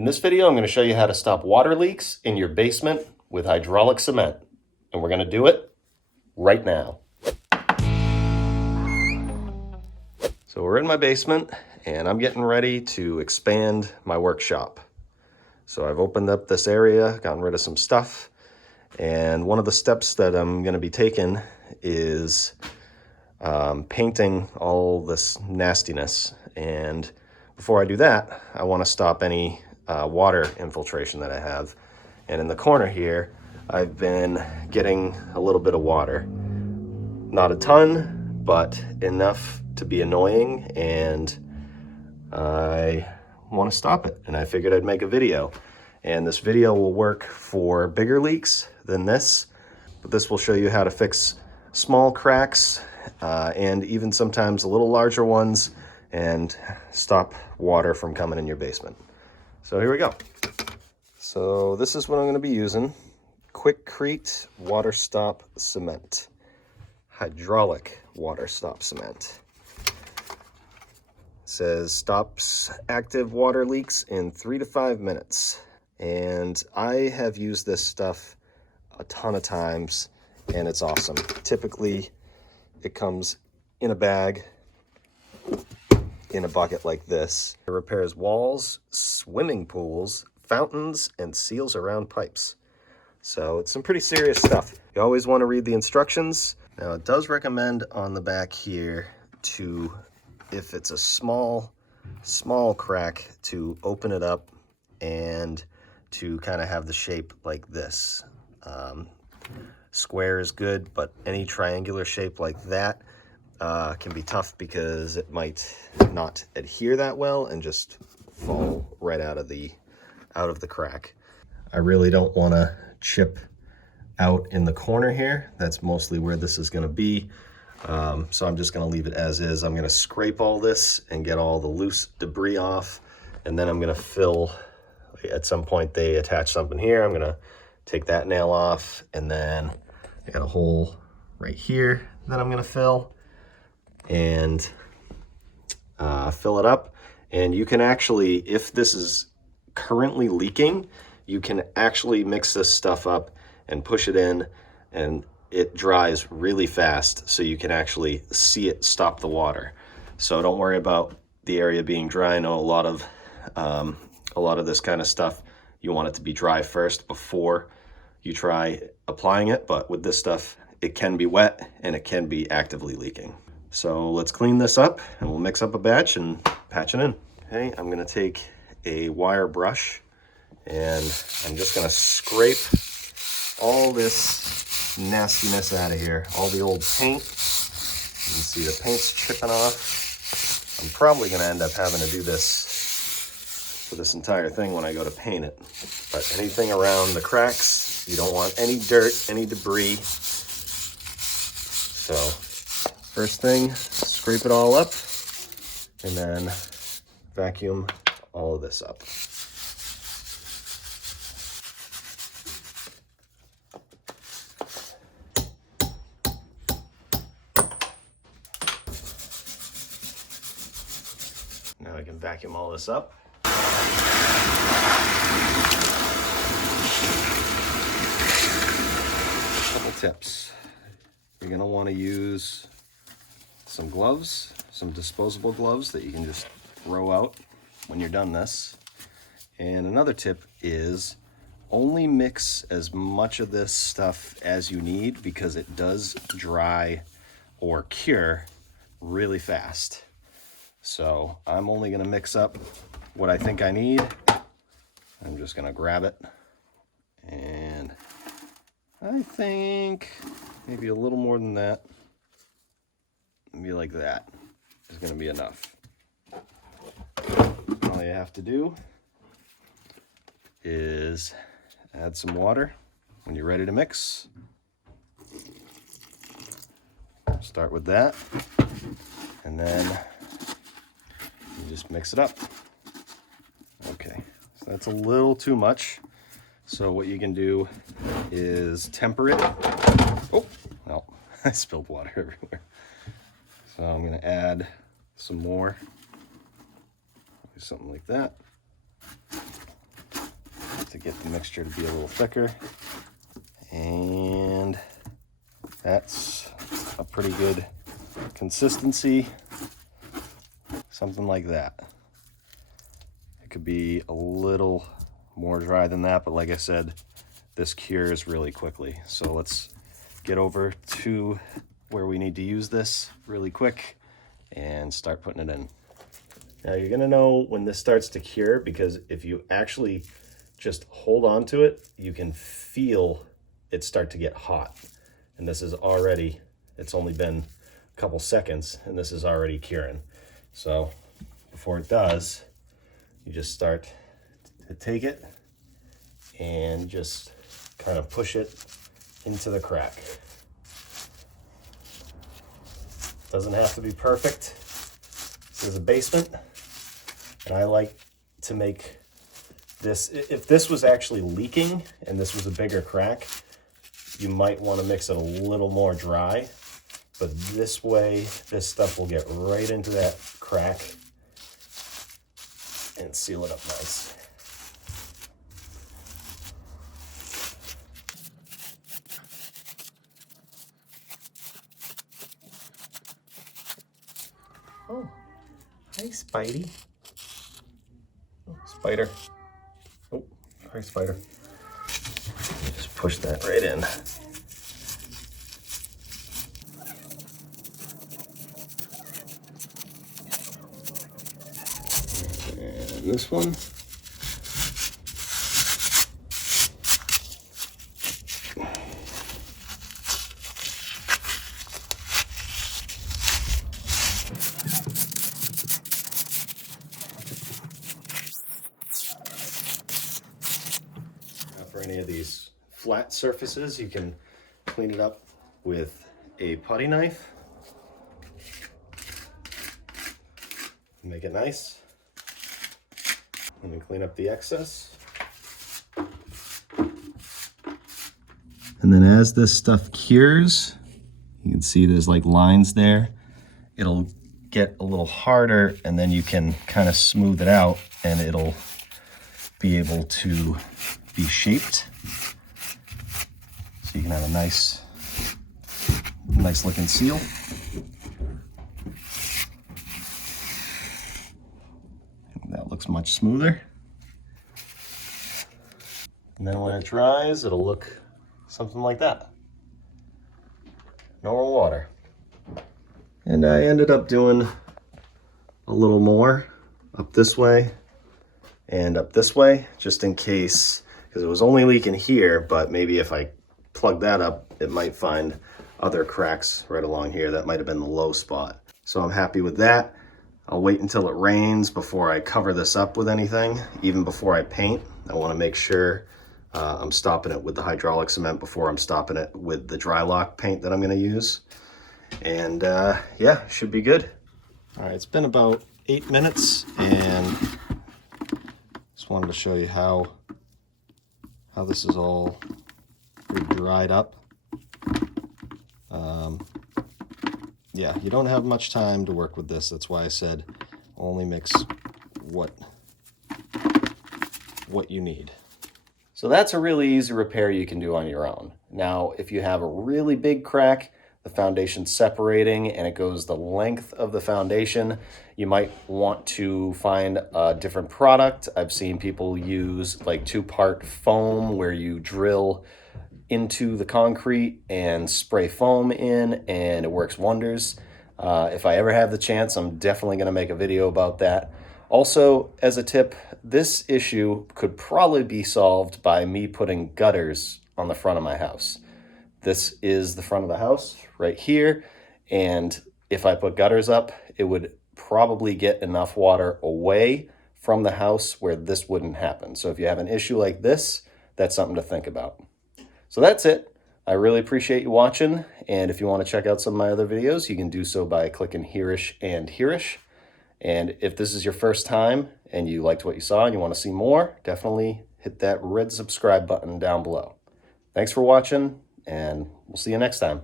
In this video, I'm going to show you how to stop water leaks in your basement with hydraulic cement. And we're going to do it right now. So we're in my basement and I'm getting ready to expand my workshop. So I've opened up this area, gotten rid of some stuff. And one of the steps that I'm going to be taking is painting all this nastiness. And before I do that, I want to stop any water infiltration that I have. And in the corner here, I've been getting a little bit of water. Not a ton, but enough to be annoying, and I want to stop it. And I figured I'd make a video. And this video will work for bigger leaks than this, but this will show you how to fix small cracks and even sometimes a little larger ones, and stop water from coming in your basement. So here we go. So this is what I'm going to be using. Quikrete Water Stop Cement. Hydraulic water stop cement. It says stops active water leaks in 3 to 5 minutes. And I have used this stuff a ton of times and it's awesome. Typically it comes in a bag, in a bucket like this. It repairs walls, swimming pools, fountains, and seals around pipes. So it's some pretty serious stuff. You always want to read the instructions. Now it does recommend on the back here to, if it's a small crack, to open it up and to kind of have the shape like this. Square is good, but any triangular shape like that can be tough because it might not adhere that well and just fall right out of the crack. I really don't want to chip out in the corner here. That's mostly where this is going to be. So I'm just going to leave it as is. I'm going to scrape all this and get all the loose debris off, and then I'm going to fill. At some point they attach something here. I'm going to take that nail off, and then I got a hole right here that I'm going to fill and fill it up. And you can actually, if this is currently leaking, you can actually mix this stuff up and push it in, and it dries really fast, so you can actually see it stop the water. So don't worry about the area being dry. I know a lot of this kind of stuff, you want it to be dry first before you try applying it, but with this stuff, it can be wet and it can be actively leaking. So let's clean this up and we'll mix up a batch and patch it in. Okay, I'm gonna take a wire brush and I'm just gonna scrape all this nastiness out of here, all the old paint. You can see the paint's chipping off. I'm probably gonna end up having to do this for this entire thing when I go to paint it. But anything around the cracks, you don't want any dirt, any debris. So first thing, scrape it all up and then vacuum all of this up. Now I can vacuum all this up. Couple tips. You're going to want to use some gloves, some disposable gloves that you can just throw out when you're done this. And another tip is only mix as much of this stuff as you need, because it does dry or cure really fast. So I'm only going to mix up what I think I need. I'm just going to grab it, and I think maybe a little more than that, maybe like that, is going to be enough. All you have to do is add some water when you're ready to mix. Start with that, and then you just mix it up. Okay, so that's a little too much. So what you can do is temper it. Oh, no, I spilled water everywhere. So I'm going to add some more, something like that. to get the mixture to be a little thicker. And that's a pretty good consistency. Something like that. It could be a little more dry than that, but like I said, this cures really quickly. So let's get over to where we need to use this really quick and start putting it in. Now you're gonna know when this starts to cure, because if you actually just hold on to it, you can feel it start to get hot. And this is already, it's only been a couple seconds and this is already curing. So before it does, you just start to take it and just kind of push it into the crack. Doesn't have to be perfect. This is a basement, and I like to make this, if this was actually leaking and this was a bigger crack, you might want to mix it a little more dry, but this way, this stuff will get right into that crack and seal it up nice. Oh, hi, Spidey. Oh, spider. Oh, hi, spider. Just push that right in. And this one. For any of these flat surfaces, you can clean it up with a putty knife. Make it nice. And then clean up the excess. And then as this stuff cures, you can see there's like lines there. It'll get a little harder, and then you can kind of smooth it out and it'll be able to be shaped. So you can have a nice looking seal. That looks much smoother. And then when it dries, it'll look something like that. Normal water. And I ended up doing a little more up this way and up this way, just in case, because it was only leaking here, but maybe if I plug that up, it might find other cracks right along here. That might have been the low spot. So I'm happy with that. I'll wait until it rains before I cover this up with anything, even before I paint. I want to make sure I'm stopping it with the hydraulic cement before I'm stopping it with the dry lock paint that I'm going to use. And yeah, should be good. All right, it's been about 8 minutes, and just wanted to show you how this is all pretty dried up. Yeah, you don't have much time to work with this. That's why I said only mix what you need. So that's a really easy repair you can do on your own. Now, if you have a really big crack, the foundation's separating and it goes the length of the foundation, you might want to find a different product. I've seen people use like 2-part foam where you drill into the concrete and spray foam in, and it works wonders. If I ever have the chance, I'm definitely going to make a video about that. Also, as a tip, this issue could probably be solved by me putting gutters on the front of my house. This is the front of the house right here, and if I put gutters up, it would probably get enough water away from the house where this wouldn't happen. So if you have an issue like this, that's something to think about. So that's it. I really appreciate you watching, and if you want to check out some of my other videos, you can do so by clicking Hereish and Hereish. And if this is your first time and you liked what you saw and you want to see more, definitely hit that red subscribe button down below. Thanks for watching, and we'll see you next time.